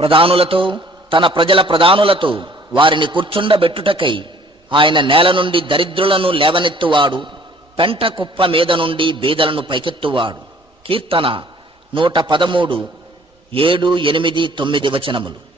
ప్రధానులతో తన ప్రజల ప్రధానులతో వారిని కూర్చుండబెట్టుటకై ఆయన నేల నుండి దరిద్రులను లేవనెత్తువాడు పెంట కుప్ప మీద నుండి బీదలను పైకెత్తువాడు. కీర్తన నూట పదమూడు ఏడు ఎనిమిది తొమ్మిది వచనములు.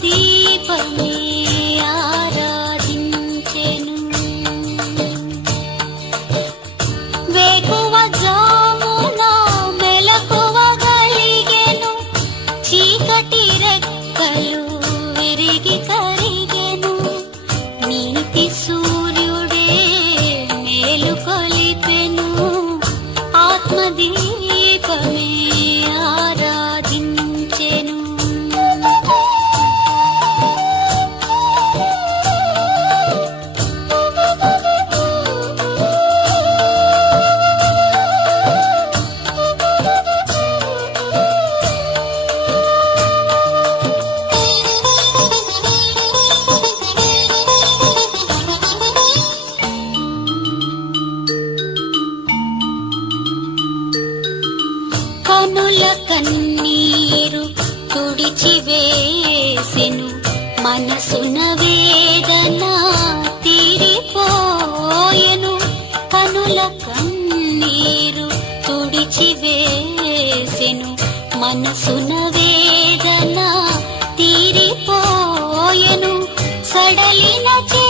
दीपने కనుల కన్నీరు తుడిచి వేసెను మనసున వేదన తీరిపోయెను. సడలిన చే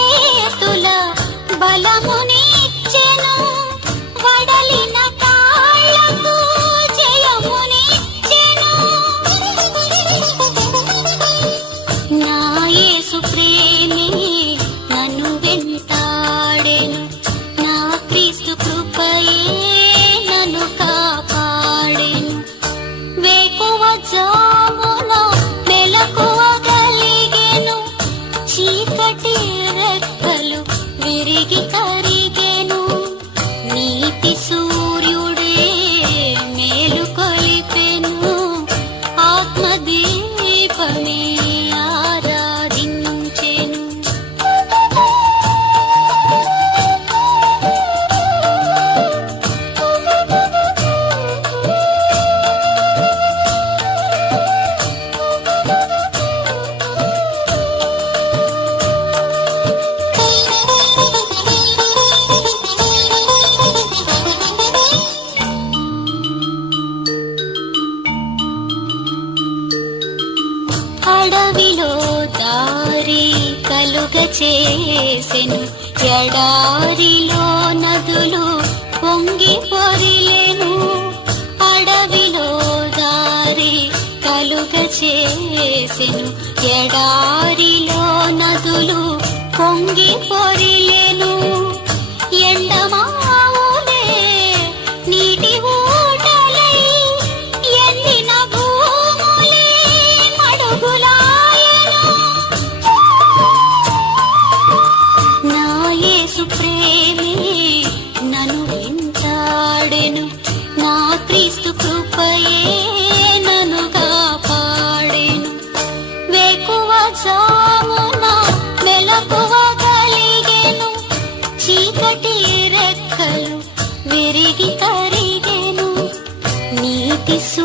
చేసెను ఎడారిలో నదులు పొంగి పొరిలెను. అడవిలో దారి కలుగ చేసెను ఎడారిలో నదులు పొంగి పొరిలెను. ఎండమా నీటి రెక్కలు విరిగి కరిగెను నీతి సూ